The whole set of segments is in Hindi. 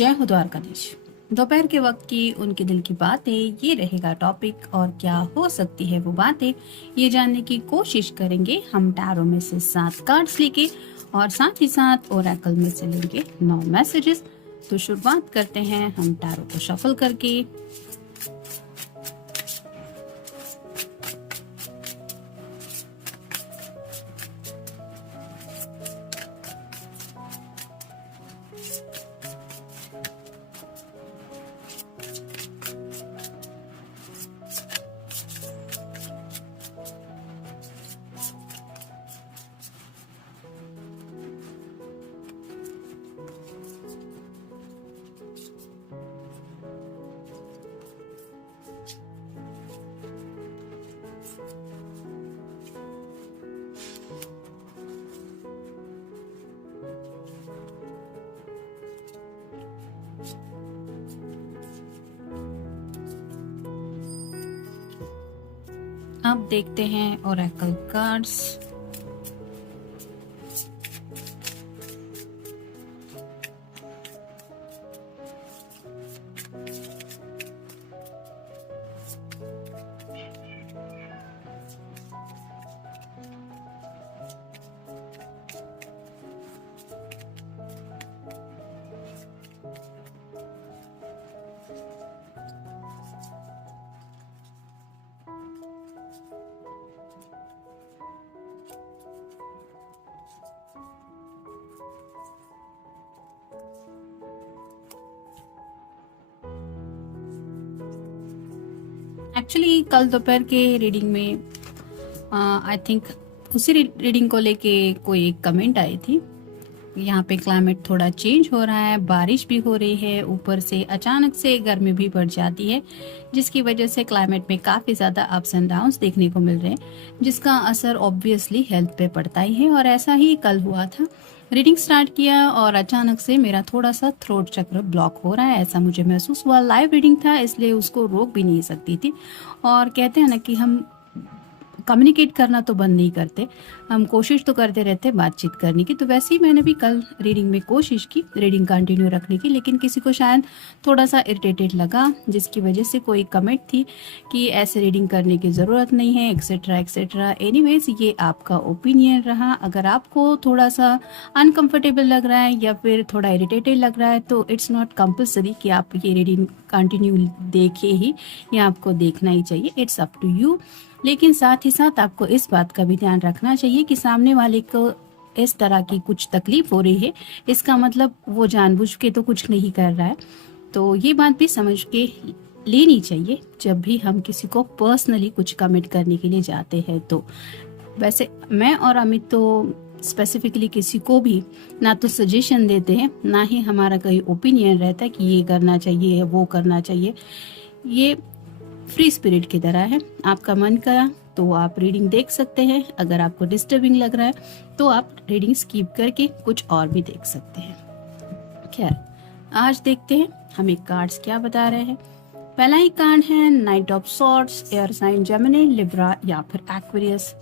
जय हो द्वारकाधीश। दोपहर के वक्त की उनके दिल की बातें, ये रहेगा टॉपिक। और क्या हो सकती है वो बातें, ये जानने की कोशिश करेंगे हम टैरो में से 7 कार्ड्स लेके, और साथ ही साथ ओरेकल में से लेंगे 9 मैसेजेस। तो शुरुआत करते हैं हम टैरो को शफल करके। अब देखते हैं ओरेकल कार्ड्स। एक्चुअली कल दोपहर के रीडिंग में आई थिंक उसी रीडिंग को लेके कोई एक कमेंट आई थी। यहाँ पे क्लाइमेट थोड़ा चेंज हो रहा है, बारिश भी हो रही है, ऊपर से अचानक से गर्मी भी बढ़ जाती है, जिसकी वजह से क्लाइमेट में काफ़ी ज़्यादा अप्स एंड डाउन्स देखने को मिल रहे हैं, जिसका असर ऑब्वियसली हेल्थ पे पड़ता ही है। और ऐसा ही कल हुआ था। रीडिंग स्टार्ट किया और अचानक से मेरा थोड़ा सा थ्रोट चक्र ब्लॉक हो रहा है, ऐसा मुझे महसूस हुआ। लाइव रीडिंग था इसलिए उसको रोक भी नहीं सकती थी। और कहते हैं ना कि हम कम्युनिकेट करना तो बंद नहीं करते, हम कोशिश तो करते रहते बातचीत करने की। तो वैसे ही मैंने भी कल रीडिंग में कोशिश की रीडिंग कंटिन्यू रखने की, लेकिन किसी को शायद थोड़ा सा इरिटेटेड लगा, जिसकी वजह से कोई कमेंट थी कि ऐसे रीडिंग करने की ज़रूरत नहीं है, एक्सेट्रा एक्सेट्रा। एनीवेज, ये आपका ओपिनियन रहा। अगर आपको थोड़ा सा अनकंफर्टेबल लग रहा है या फिर थोड़ा इरिटेटेड लग रहा है तो इट्स नॉट कंपल्सरी कि आप ये रीडिंग कंटिन्यू देखे ही या आपको देखना ही चाहिए। It's up to you. लेकिन साथ ही साथ आपको इस बात का भी ध्यान रखना चाहिए कि सामने वाले को इस तरह की कुछ तकलीफ हो रही है, इसका मतलब वो जानबूझ के तो कुछ नहीं कर रहा है। तो ये बात भी समझ के लेनी चाहिए जब भी हम किसी को पर्सनली कुछ कमेंट करने के लिए जाते हैं। तो वैसे मैं और अमित तो स्पेसिफिकली किसी को भी ना तो सजेशन देते हैं, ना ही हमारा कोई ओपिनियन रहता है कि ये करना चाहिए वो करना चाहिए। ये फ्री स्पिरिट की तरह है। आपका मन करा तो आप रीडिंग देख सकते हैं, अगर आपको डिस्टर्बिंग लग रहा है तो आप रीडिंग स्किप करके कुछ और भी देख सकते हैं। खैर, आज देखते हैं हमें कार्ड्स क्या बता रहे हैं। पहला ही कार्ड है Knight of Swords, air sign Gemini, Libra या फिर एक्वेरियस।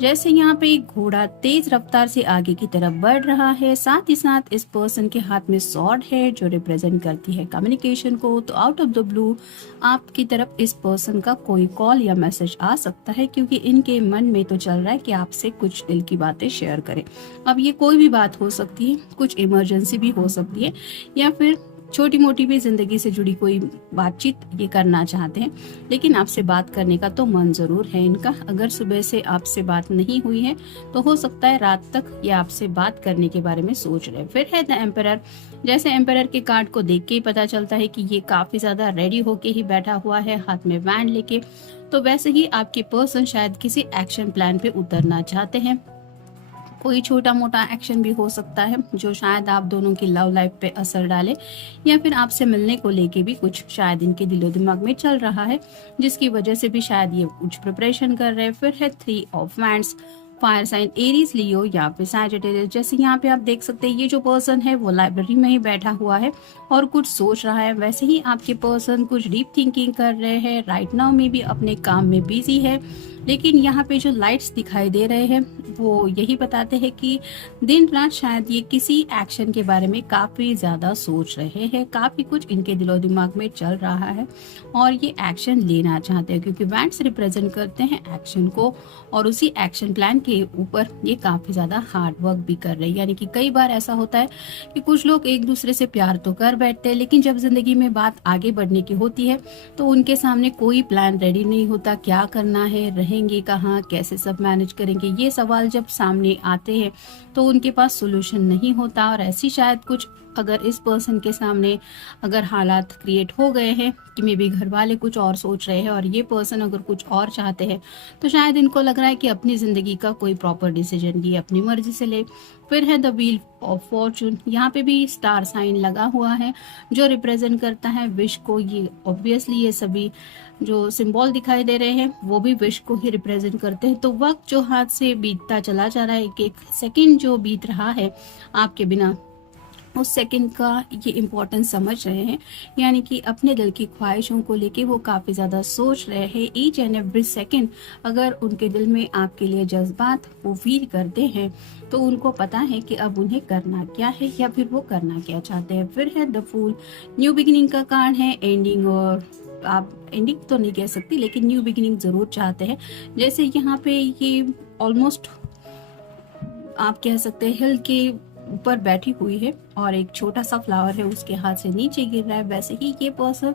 जैसे यहाँ पे एक घोड़ा तेज रफ्तार से आगे की तरफ बढ़ रहा है, साथ ही साथ इस पर्सन के हाथ में सॉर्ड है जो रिप्रेजेंट करती है कम्युनिकेशन को। तो आउट ऑफ द ब्लू आपकी तरफ इस पर्सन का कोई कॉल या मैसेज आ सकता है, क्योंकि इनके मन में तो चल रहा है कि आपसे कुछ दिल की बातें शेयर करें। अब ये कोई भी बात हो सकती है, कुछ इमरजेंसी भी हो सकती है, या फिर छोटी मोटी भी जिंदगी से जुड़ी कोई बातचीत ये करना चाहते हैं। लेकिन आपसे बात करने का तो मन जरूर है इनका। अगर सुबह से आपसे बात नहीं हुई है तो हो सकता है रात तक ये आपसे बात करने के बारे में सोच रहे हैं। फिर है द एम्परर। जैसे एम्परर के कार्ड को देख के ही पता चलता है कि ये काफी ज्यादा रेडी होके ही बैठा हुआ है, हाथ में वैंड लेके। तो वैसे ही आपके पर्सन शायद किसी एक्शन प्लान पे उतरना चाहते हैं। कोई छोटा मोटा एक्शन भी हो सकता है जो शायद आप दोनों की लव लाइफ पे असर डाले, या फिर आपसे मिलने को लेके भी कुछ शायद इनके दिलो दिमाग में चल रहा है, जिसकी वजह से भी शायद ये कुछ प्रिपरेशन कर रहे हैं। फिर है 3 of wands. Fire sign Aries, Leo या फिर सैजिटेरियस। जैसे यहाँ पे आप देख सकते हैं ये जो पर्सन है वो लाइब्रेरी में ही बैठा हुआ है और कुछ सोच रहा है। वैसे ही आपके पर्सन कुछ डीप थिंकिंग कर रहे हैं, राइट नाउ में भी अपने काम में बिजी है। लेकिन यहाँ पे जो लाइट्स दिखाई दे रहे हैं वो यही बताते हैं कि दिन रात शायद ये किसी एक्शन के बारे में काफी ज्यादा सोच रहे हैं, काफी कुछ इनके दिलो दिमाग में चल रहा है और ये एक्शन लेना चाहते हैं, क्योंकि वैंड्स रिप्रेजेंट करते हैं एक्शन को और उसी एक्शन प्लान के ऊपर ये काफी ज्यादा हार्ड वर्क भी कर रहे हैं। यानी कि कई बार ऐसा होता है कि कुछ लोग एक दूसरे से प्यार तो कर बैठते हैं, लेकिन जब जिंदगी में बात आगे बढ़ने की होती है तो उनके सामने कोई प्लान रेडी नहीं होता। क्या करना है, रहेंगे कहाँ, कैसे सब मैनेज करेंगे, ये सवाल जब सामने आते हैं तो उनके पास सोल्यूशन नहीं होता। और ऐसी शायद कुछ अगर इस पर्सन के सामने अगर हालात क्रिएट हो गए हैं कि मे बी घर वाले कुछ और सोच रहे हैं और ये पर्सन अगर कुछ और चाहते हैं, तो शायद इनको लग रहा है कि अपनी जिंदगी का कोई प्रॉपर डिसीजन ये अपनी मर्जी से ले। फिर है द व्हील ऑफ फॉर्चून, यहाँ पे भी स्टार साइन लगा हुआ है जो रिप्रेजेंट करता है विश को। ये ऑब्वियसली ये सभी जो सिंबल दिखाई दे रहे हैं वो भी विश को ही रिप्रेजेंट करते हैं। तो वक्त जो हाथ से बीतता चला जा रहा है, एक एक सेकेंड जो बीत रहा है आपके बिना, उस सेकंड का ये इम्पोर्टेंस समझ रहे हैं। यानी कि अपने दिल की ख्वाहिशों को लेके वो काफी ज्यादा सोच रहे हैं। ईच एंड एवरी सेकंड अगर उनके दिल में आपके लिए जज्बात वो फील करते हैं तो उनको पता है कि अब उन्हें करना क्या है या फिर वो करना क्या चाहते हैं। फिर है द फूल, न्यू बिगिनिंग का कार्ड है। एंडिंग, और आप एंडिंग तो नहीं कह सकती लेकिन न्यू बिगिनिंग जरूर चाहते हैं। जैसे यहाँ पे ये ऑलमोस्ट आप कह सकते हैं हिल के ऊपर बैठी हुई है और एक छोटा सा फ्लावर है उसके हाथ से नीचे गिर रहा है। वैसे ही ये पर्सन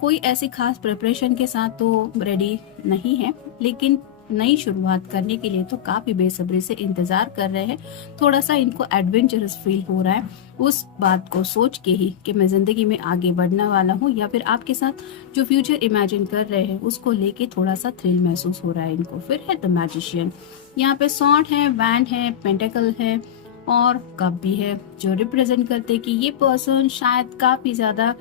कोई ऐसी खास प्रिपरेशन के साथ तो रेडी नहीं है, लेकिन नई शुरुआत करने के लिए तो काफी बेसब्री से इंतजार कर रहे हैं। थोड़ा सा इनको एडवेंचरस फील हो रहा है उस बात को सोच के ही कि मैं जिंदगी में आगे बढ़ने वाला हूँ, या फिर आपके साथ जो फ्यूचर इमेजिन कर रहे हैं उसको लेके थोड़ा सा थ्रिल महसूस हो रहा है इनको। फिर है द मैजिशियन, यहाँ पे सॉर्ड है, बैंड है, पेंटेकल है और कप भी है जो रिप्रेजेंट करते कि ये पर्सन शायद काफी ज्यादा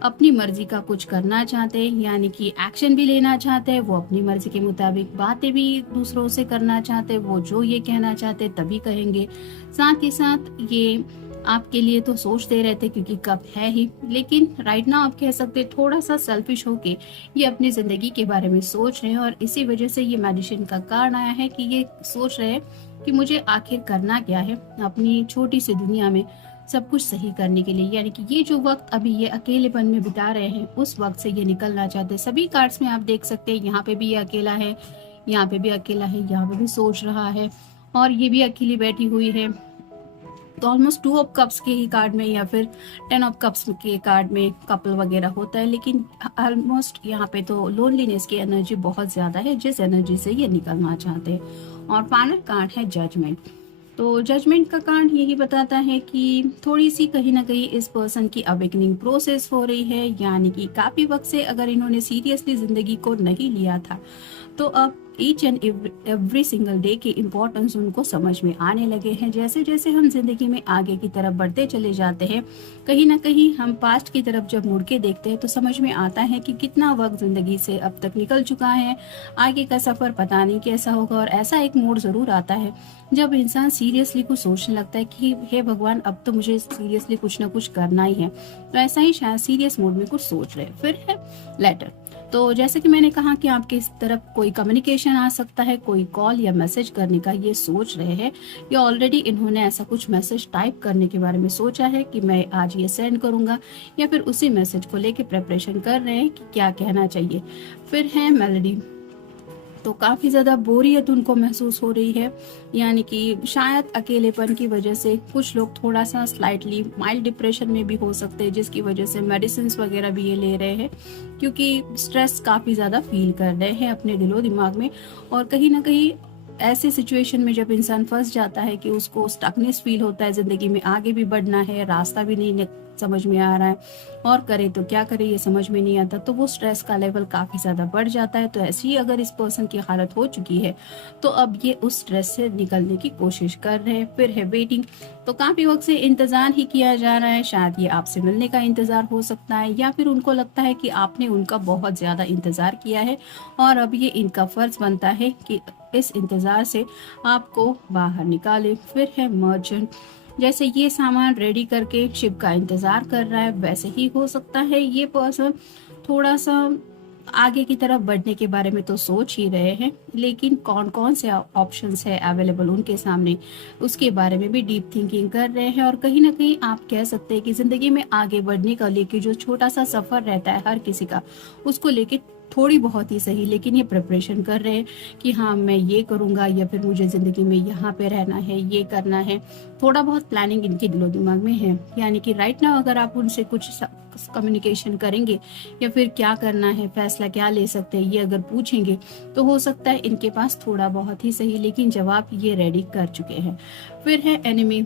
अपनी मर्जी का कुछ करना चाहते हैं, यानी कि एक्शन भी लेना चाहते हैं। वो अपनी मर्जी के मुताबिक बातें भी दूसरों से करना चाहते हैं, वो जो ये कहना चाहते तभी कहेंगे। साथ ही साथ ये आपके लिए तो सोचते रहते क्योंकि कप है ही, लेकिन राइट नाउ आप कह सकते थोड़ा सा सेल्फिश होके ये अपनी जिंदगी के बारे में सोच रहे हैं और इसी वजह से ये मैजिशियन का कार्ड आया है कि ये सोच रहे हैं कि मुझे आखिर करना क्या है अपनी छोटी सी दुनिया में सब कुछ सही करने के लिए। यानी कि ये जो वक्त अभी ये अकेलेपन में बिता रहे हैं उस वक्त से ये निकलना चाहते हैं। सभी कार्ड्स में आप देख सकते हैं यहाँ पे भी ये अकेला है, यहाँ पे भी अकेला है, यहाँ पे भी सोच रहा है और ये भी अकेली बैठी हुई है। तो ऑलमोस्ट 2 ऑफ कप्स के ही कार्ड में या फिर 10 ऑफ कप्स के कार्ड में कपल वगैरह होता है, लेकिन ऑलमोस्ट यहाँ पे तो लोनलीनेस की एनर्जी बहुत ज्यादा है जिस एनर्जी से ये निकलना चाहते हैं। और फाइनल कार्ड है जजमेंट। तो जजमेंट का कार्ड यही बताता है कि थोड़ी सी कहीं ना कहीं इस पर्सन की अवेकनिंग प्रोसेस हो रही है, यानी कि काफी वक्त से अगर इन्होंने सीरियसली जिंदगी को नहीं लिया था तो अब each and every single day की इम्पोर्टेंस उनको समझ में आने लगे हैं। जैसे जैसे हम जिंदगी में आगे की तरफ बढ़ते चले जाते हैं, कहीं ना कहीं हम पास्ट की तरफ जब मुड़ के देखते हैं तो समझ में आता है कि कितना वक्त जिंदगी से अब तक निकल चुका है, आगे का सफर पता नहीं कैसा होगा। और ऐसा एक मोड़ जरूर आता है जब इंसान सीरियसली कुछ सोचने लगता है कि हे भगवान अब तो मुझे सीरियसली कुछ ना कुछ करना ही है। तो ऐसा ही शायद सीरियस मोड में कुछ सोच रहे। फिर है लेटर। तो जैसे कि मैंने कहा कि आपके इस तरफ कोई कम्युनिकेशन आ सकता है, कोई कॉल या मैसेज करने का ये सोच रहे हैं, या ऑलरेडी इन्होंने ऐसा कुछ मैसेज टाइप करने के बारे में सोचा है कि मैं आज ये सेंड करूंगा, या फिर उसी मैसेज को लेके प्रिपरेशन कर रहे हैं कि क्या कहना चाहिए। फिर है मेलोडी। तो काफी ज्यादा बोरियत उनको महसूस हो रही है, यानी कि शायद अकेलेपन की वजह से कुछ लोग थोड़ा सा स्लाइटली माइल्ड डिप्रेशन में भी हो सकते हैं, जिसकी वजह से मेडिसिन वगैरह भी ये ले रहे हैं क्योंकि स्ट्रेस काफी ज्यादा फील कर रहे हैं अपने दिलो दिमाग में। और कहीं ना कहीं ऐसे सिचुएशन में जब इंसान फंस जाता है कि उसको स्टकनेस फील होता है, जिंदगी में आगे भी बढ़ना है, रास्ता भी नहीं समझ में आ रहा है और करे तो क्या करे ये समझ में नहीं आता, तो वो स्ट्रेस का लेवल काफी ज्यादा बढ़ जाता है। तो ऐसी ही अगर इस पर्सन की हालत हो चुकी है तो अब ये उस स्ट्रेस से निकलने की कोशिश कर रहे हैं। फिर है वेटिंग। तो काफी वक्त से इंतजार ही किया जा रहा है, शायद ये आपसे मिलने का इंतजार हो सकता है, या फिर उनको लगता है कि आपने उनका बहुत ज्यादा इंतजार किया है और अब ये इनका फर्ज बनता है कि इस इंतजार से आपको बाहर निकाले। फिर है मर्चेंट, जैसे ये सामान रेडी करके शिप का इंतजार कर रहा है, वैसे ही हो सकता है ये पर्सन थोड़ा सा आगे की तरफ बढ़ने के बारे में तो सोच ही रहे हैं, लेकिन कौन कौन से ऑप्शंस है अवेलेबल उनके सामने उसके बारे में भी डीप थिंकिंग कर रहे हैं। और कहीं ना कहीं आप कह सकते हैं कि जिंदगी में आगे बढ़ने का लेके जो छोटा सा सफर रहता है हर किसी का, उसको लेके थोड़ी बहुत ही सही, लेकिन ये प्रिपरेशन कर रहे हैं कि हाँ मैं ये करूंगा, या फिर मुझे जिंदगी में यहाँ पे रहना है, ये करना है। थोड़ा बहुत प्लानिंग इनके दिलो दिमाग में है। यानी कि राइट नाउ अगर आप उनसे कुछ कम्युनिकेशन करेंगे या फिर क्या करना है, फैसला क्या ले सकते हैं, ये अगर पूछेंगे तो हो सकता है इनके पास थोड़ा बहुत ही सही लेकिन जवाब ये रेडी कर चुके हैं। फिर है एनिमी,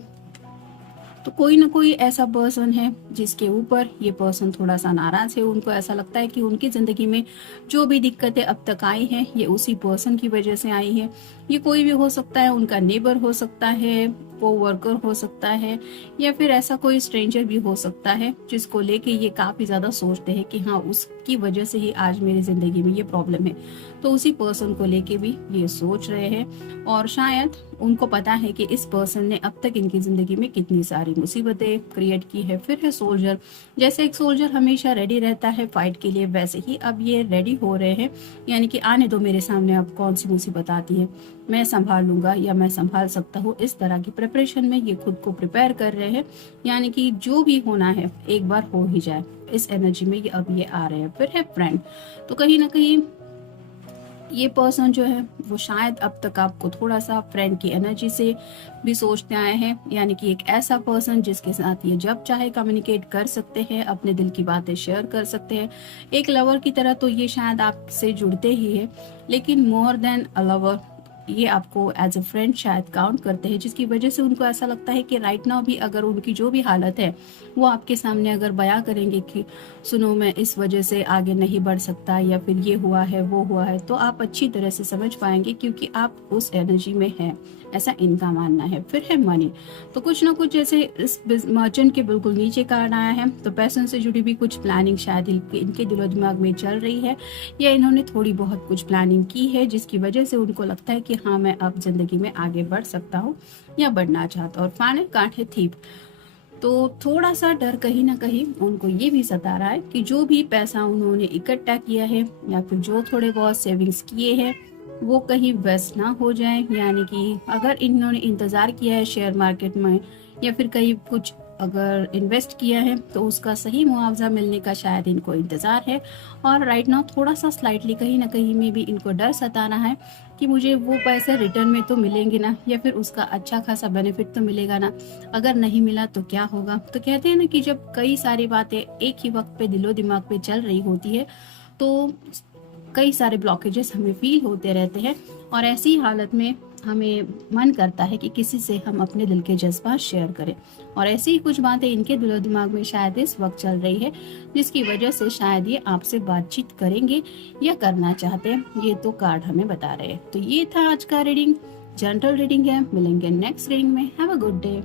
तो कोई ना कोई ऐसा पर्सन है जिसके ऊपर ये पर्सन थोड़ा सा नाराज है। उनको ऐसा लगता है कि उनकी जिंदगी में जो भी दिक्कतें अब तक आई हैं ये उसी पर्सन की वजह से आई है। ये कोई भी हो सकता है, उनका नेबर हो सकता है, वो वर्कर हो सकता है, या फिर ऐसा कोई स्ट्रेंजर भी हो सकता है जिसको लेके ये काफी ज्यादा सोचते हैं कि हाँ उसकी वजह से ही आज मेरी जिंदगी में ये प्रॉब्लम है। तो उसी पर्सन को लेके भी ये सोच रहे हैं और शायद उनको पता है कि इस पर्सन ने अब तक इनकी जिंदगी में कितनी सारी मुसीबतें क्रिएट की है। फिर है सोल्जर, जैसे एक सोल्जर हमेशा रेडी रहता है फाइट के लिए, वैसे ही अब ये रेडी हो रहे हैं। यानी कि आने दो मेरे सामने, अब कौन सी मुसीबत आती है, मैं संभाल लूंगा या मैं संभाल सकता हूँ। इस तरह की प्रिपरेशन में ये खुद को प्रिपेयर कर रहे हैं। यानी कि जो भी होना है एक बार हो ही जाए, इस एनर्जी में ये अब ये आ रहे हैं। फिर है फ्रेंड, तो कहीं ना कहीं ये पर्सन जो है वो शायद अब तक आपको थोड़ा सा फ्रेंड की एनर्जी से भी सोचते आए हैं। यानी कि एक ऐसा पर्सन जिसके साथ ये जब चाहे कम्युनिकेट कर सकते हैं, अपने दिल की बातें शेयर कर सकते हैं। एक लवर की तरह तो ये शायद आपसे जुड़ते ही है, लेकिन मोर देन अ लवर ये आपको एज अ फ्रेंड शायद काउंट करते हैं, जिसकी वजह से उनको ऐसा लगता है कि राइट नाउ भी अगर उनकी जो भी हालत है वो आपके सामने अगर बयां करेंगे कि सुनो मैं इस वजह से आगे नहीं बढ़ सकता या फिर ये हुआ है वो हुआ है, तो आप अच्छी तरह से समझ पाएंगे क्योंकि आप उस एनर्जी में हैं, ऐसा इनका मानना है। फिर है मनी, तो कुछ ना कुछ जैसे इस मर्चेंट के बिल्कुल नीचे कार्ड आया है, तो पैसों से जुड़ी भी कुछ प्लानिंग शायद इनके दिलो दिमाग में चल रही है, या इन्होंने थोड़ी बहुत कुछ प्लानिंग की है जिसकी वजह से उनको लगता है कि हाँ मैं अब जिंदगी में आगे बढ़ सकता हूँ या बढ़ना चाहता हूँ। और फाइनल कार्ड है थीप, तो थोड़ा सा डर कहीं ना कहीं उनको ये भी सता रहा है कि जो भी पैसा उन्होंने इकट्ठा किया है या फिर जो थोड़े बहुत सेविंग्स किए हैं वो कहीं वेस्ट ना हो जाए। यानी कि अगर इन्होंने इंतजार किया है शेयर मार्केट में या फिर कहीं कुछ अगर इन्वेस्ट किया है तो उसका सही मुआवजा मिलने का शायद इनको इंतजार है। और राइट नाउ थोड़ा सा स्लाइटली कहीं ना कहीं में भी इनको डर सता रहा है कि मुझे वो पैसे रिटर्न में तो मिलेंगे ना, या फिर उसका अच्छा खासा बेनिफिट तो मिलेगा ना, अगर नहीं मिला तो क्या होगा। तो कहते हैं ना कि जब कई सारी बातें एक ही वक्त पे दिलो दिमाग पे चल रही होती है तो कई सारे ब्लॉकेजेस हमें फील होते रहते हैं, और ऐसी हालत में हमें मन करता है कि किसी से हम अपने दिल के जज्बात शेयर करें। और ऐसी ही कुछ बातें इनके दिलो दिमाग में शायद इस वक्त चल रही है, जिसकी वजह से शायद ये आपसे बातचीत करेंगे या करना चाहते हैं। ये तो कार्ड हमें बता रहे हैं। तो ये था आज का रीडिंग, जनरल रीडिंग है। मिलेंगे नेक्स्ट रीडिंग में। Have a good day.